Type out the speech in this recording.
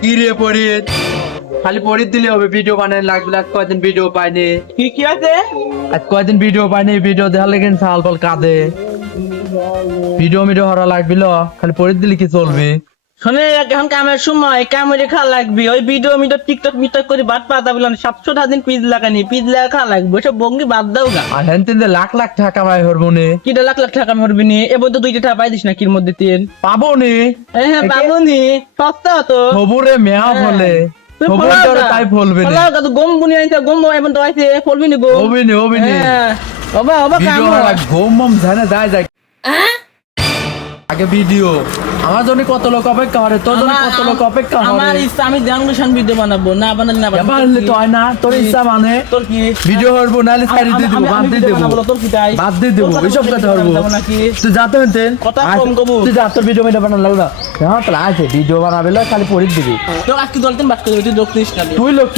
কি রে পরিত খালি পরিত দিলে হবে ভিডিও বানাতে লাগবে আজ কয়দিন ভিডিও পাইনি কি আছে আজ কয়দিন ভিডিও পাইনি ভিডিও দেখালে কিন্তু সাল পাল কাঁদে ভিডিও হরা লাগবিল খালি পরিত দিলে কি চলবে শোনে এখন কামের সময় কামের খা লাগবে ওই ভিডিও টিকটক মিটক করে বাদ পাতা বলেন 700 দিন পিজ লাগানি পিজ লাগা খা লাগবে সব বঙ্গি বাদ দাও গা আর হেন তিন লাখ লাখ টাকা পাই হরমনে কিটা লাখ লাখ টাকা মরবি নি এবার তো 2টা টাকা পাই দিস না কির মধ্যে তিন পাবো নি হ্যাঁ পাবো নি সস্তা তো খবরে মেয়া ফলে খবর তোর তাই ফলবে না ফলাও তো গম বুনি আইছে গম এখন তো আইছে ফলবি নি গো হবি নি বাবা বাবা কাম ভিডিও হরা ঘুম মম জানে যায় আগে ভিডিও আমার জন্য কত লোক অপেক্ষা করে তোর জন্য কত লোক অপেক্ষা করে আমার ইচ্ছা আমি জানগুশন ভিডিও বানাবো না বানালে না পারলে তো হয় না তোর ইচ্ছা মানে তোর কি ভিডিও করবো নাহলে সাইড দিয়ে দেবো বাদ দিয়ে দেবো তোর কি তাই বাদ দিয়ে দেবো এইসব কথা করবো তুই যাতে হতেন কথা কম কবু তুই যা তোর ভিডিও বানানো লাগলো না হ্যাঁ তাহলে আছে ভিডিও বানাবে খালি পড়ে দিবি তোর আজকে দলতেন বাদ করে তুই দোষ নিস না তুই লোক